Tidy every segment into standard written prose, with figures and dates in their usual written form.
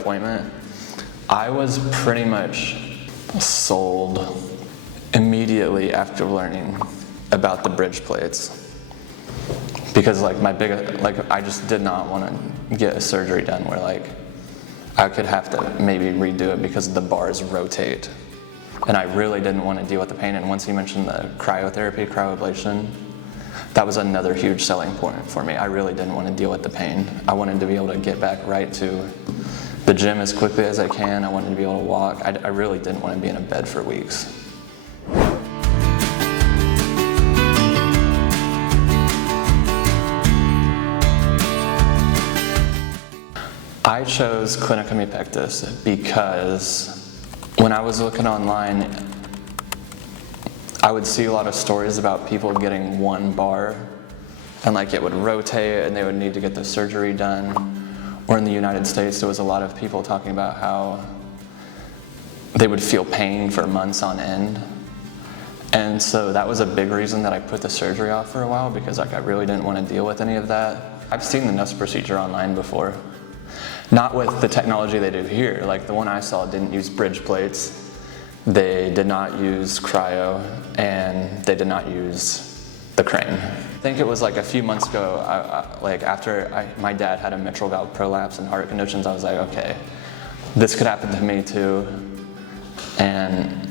appointment, I was pretty much sold immediately after learning about the bridge plates. Because I just did not want to get a surgery done where I could have to maybe redo it because the bars rotate. And I really didn't want to deal with the pain. And once he mentioned the cryotherapy, cryoablation, that was another huge selling point for me. I really didn't want to deal with the pain. I wanted to be able to get back right to the gym as quickly as I can. I wanted to be able to walk. I really didn't want to be in a bed for weeks. I chose Clínica Mi Pectus because when I was looking online, I would see a lot of stories about people getting one bar and it would rotate and they would need to get the surgery done. Or in the United States, there was a lot of people talking about how they would feel pain for months on end. And so that was a big reason that I put the surgery off for a while, because I really didn't want to deal with any of that. I've seen the Nuestro procedure online before. Not with the technology they do here. The one I saw didn't use bridge plates. They did not use cryo, and they did not use the crane. I think it was a few months ago, after my dad had a mitral valve prolapse and heart conditions, I was like, okay, this could happen to me too. And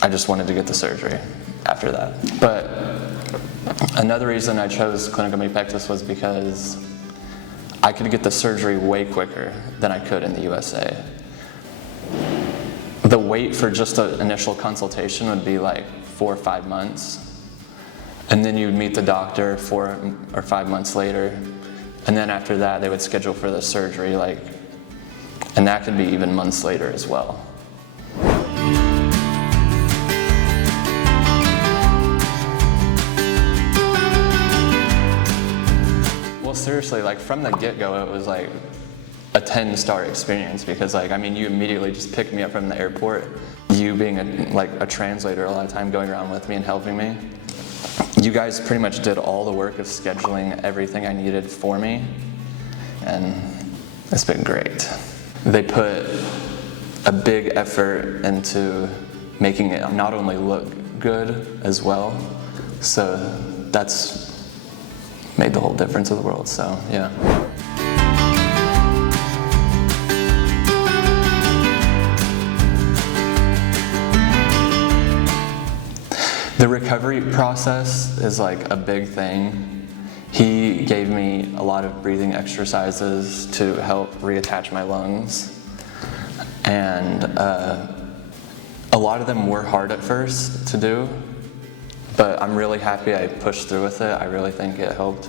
I just wanted to get the surgery after that. But another reason I chose Clínica Mi Pectus was because I could get the surgery way quicker than I could in the USA. The wait for just an initial consultation would be 4 or 5 months. And then you'd meet the doctor 4 or 5 months later. And then after that, they would schedule for the surgery, and that could be even months later as well. Well, seriously, from the get-go, it was a 10-star experience, because you immediately just picked me up from the airport. You being a translator a lot of time, going around with me and helping me. You guys pretty much did all the work of scheduling everything I needed for me, and it's been great. They put a big effort into making it not only look good as well, so that's made the whole difference of the world, so yeah. The recovery process is a big thing. He gave me a lot of breathing exercises to help reattach my lungs. And a lot of them were hard at first to do, but I'm really happy I pushed through with it. I really think it helped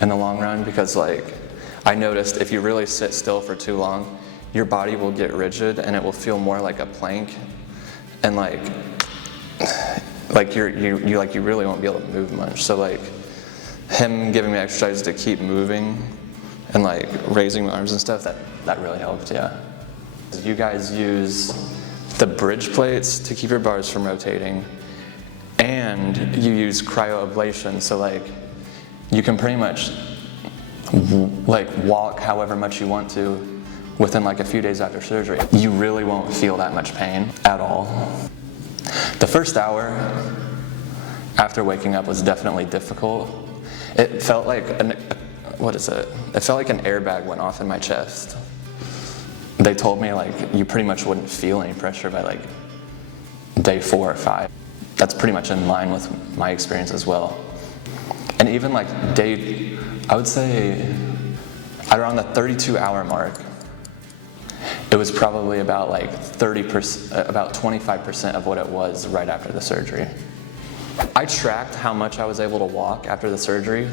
in the long run, because I noticed if you really sit still for too long, your body will get rigid and it will feel more like a plank, and you really won't be able to move much. So him giving me exercises to keep moving and raising my arms and stuff, that really helped, yeah. You guys use the bridge plates to keep your bars from rotating, and you use cryoablation, so you can pretty much walk however much you want to within a few days after surgery. You really won't feel that much pain at all. The first hour after waking up was definitely difficult. It felt like It felt like an airbag went off in my chest. They told me you pretty much wouldn't feel any pressure by day 4 or 5. That's pretty much in line with my experience as well. And even I would say around the 32-hour mark, it was probably about 30%, about 25% of what it was right after the surgery. I tracked how much I was able to walk after the surgery.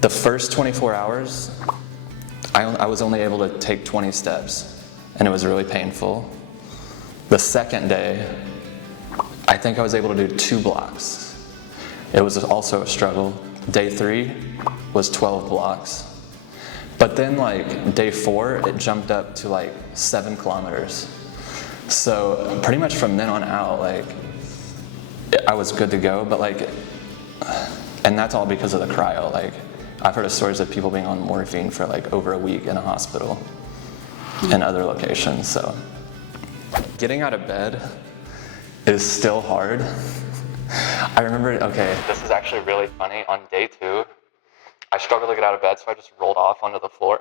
The first 24 hours, I was only able to take 20 steps, and it was really painful. The second day, I think I was able to do 2 blocks. It was also a struggle. Day 3 was 12 blocks. But then day 4, it jumped up to 7 kilometers. So pretty much from then on out, I was good to go, but and that's all because of the cryo. I've heard of stories of people being on morphine for over a week in a hospital. in other locations. So getting out of bed is still hard. I remember, okay, this is actually really funny. On day 2, I struggled to get out of bed, so I just rolled off onto the floor.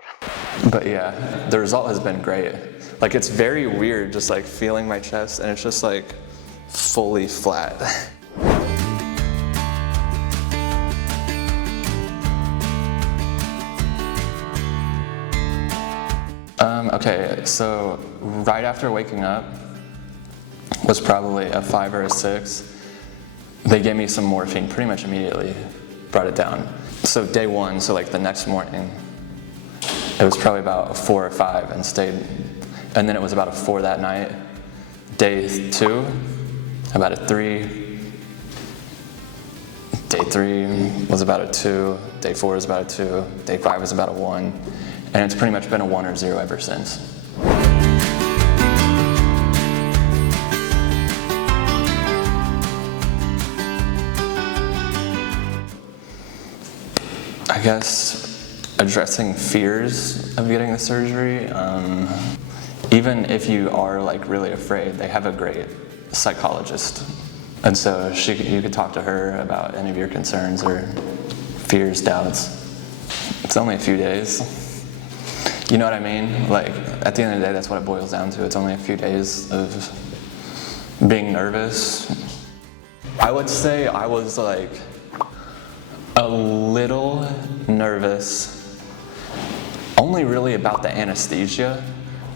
But yeah, the result has been great. Like, it's very weird just like feeling my chest, and it's just like fully flat. Okay, so right after waking up was probably a 5 or a 6. They gave me some morphine pretty much immediately, brought it down. So day 1, so like the next morning, it was probably about a 4 or 5 and stayed, and then it was about a 4 that night. Day 2, about a 3. Day 3 was about a 2. Day 4 was about a 2. Day 5 was about a 1. And it's pretty much been a 1 or 0 ever since. I guess addressing fears of getting the surgery. Even if you are like really afraid, they have a great psychologist. And so you could talk to her about any of your concerns or fears, doubts. It's only a few days. You know what I mean? Like, at the end of the day, that's what it boils down to. It's only a few days of being nervous. I would say I was like a little nervous, only really about the anesthesia.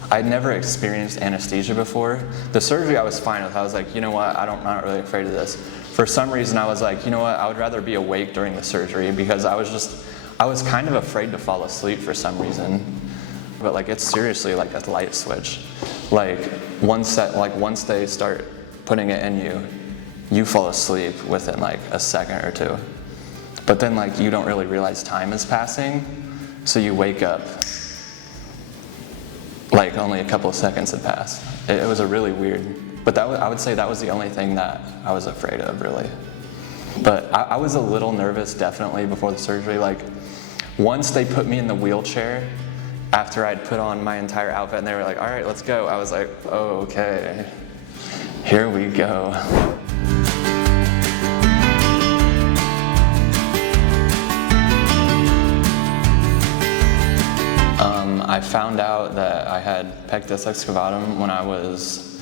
I'd never experienced anesthesia before. The surgery I was fine with. I was like, you know what, I'm not really afraid of this. For some reason I was like, you know what, I would rather be awake during the surgery because I was kind of afraid to fall asleep for some reason. But like, it's seriously like a light switch. Like once they start putting it in you, you fall asleep within like a second or 2. But then like you don't really realize time is passing, so you wake up like only a couple of seconds had passed. It was a really weird, but I would say that was the only thing that I was afraid of, really. But I was a little nervous definitely before the surgery. Like once they put me in the wheelchair, after I'd put on my entire outfit and they were like, all right, let's go. I was like, oh, okay, here we go. I found out that I had Pectus Excavatum when I was,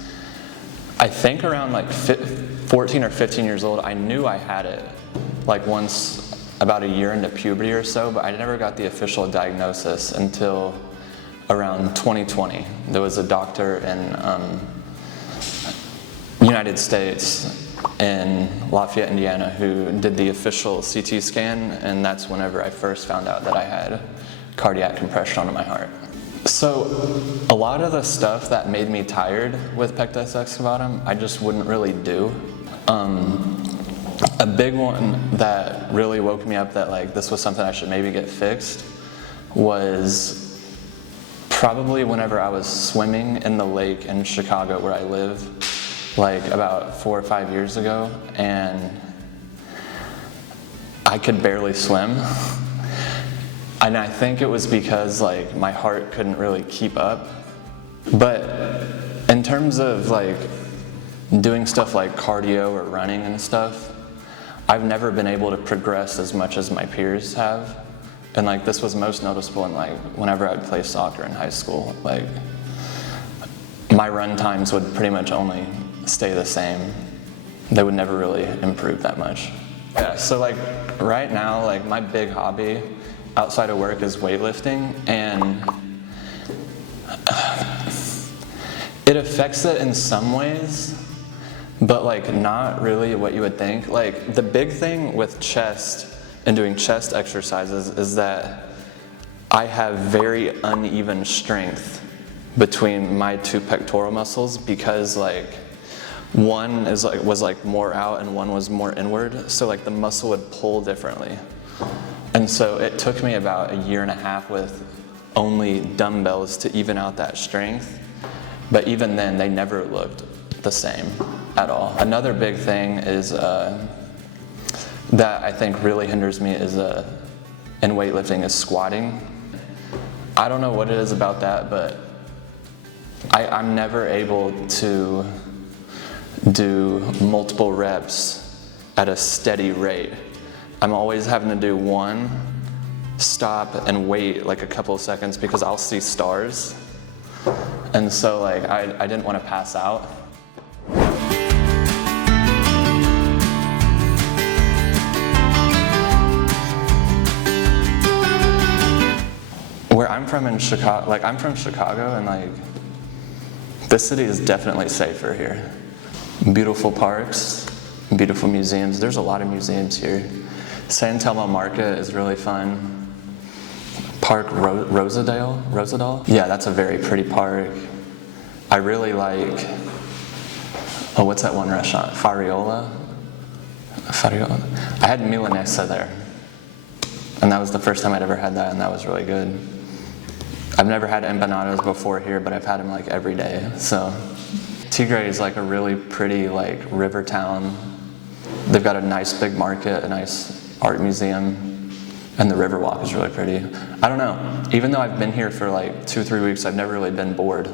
I think around like 14 or 15 years old. I knew I had it like once about a year into puberty or so, but I never got the official diagnosis until around 2020. There was a doctor in United States in Lafayette, Indiana, who did the official CT scan, and that's whenever I first found out that I had cardiac compression onto my heart. So a lot of the stuff that made me tired with Pectus Excavatum, I just wouldn't really do. A big one that really woke me up that like this was something I should maybe get fixed was probably whenever I was swimming in the lake in Chicago where I live, like about 4 or 5 years ago, and I could barely swim. And I think it was because like my heart couldn't really keep up. But in terms of like doing stuff like cardio or running and stuff, I've never been able to progress as much as my peers have. And like this was most noticeable in like whenever I'd play soccer in high school. Like my run times would pretty much only stay the same. They would never really improve that much. Yeah, so like right now, like my big hobby outside of work is weightlifting, and it affects it in some ways, but like not really what you would think. Like the big thing with chest and doing chest exercises is that I have very uneven strength between my 2 pectoral muscles because like one was more out and one was more inward, so like the muscle would pull differently. And so it took me about 1.5 years with only dumbbells to even out that strength. But even then, they never looked the same at all. Another big thing is that I think really hinders me is in weightlifting is squatting. I don't know what it is about that, but I'm never able to do multiple reps at a steady rate. I'm always having to do one, stop, and wait like a couple of seconds because I'll see stars. And so like I didn't want to pass out. Where I'm from in Chicago, like I'm from Chicago, and like this city is definitely safer here. Beautiful parks, beautiful museums. There's a lot of museums here. San Telmo Market is really fun. Park Rosedale? Yeah, that's a very pretty park. I really like, oh, what's that one restaurant? Fariola? I had Milanesa there. And that was the first time I'd ever had that, and that was really good. I've never had empanadas before here, but I've had them like every day, so. Tigre is like a really pretty like river town. They've got a nice big market, a nice art museum, and the river walk is really pretty. I don't know, even though I've been here for like 2-3 weeks, I've never really been bored.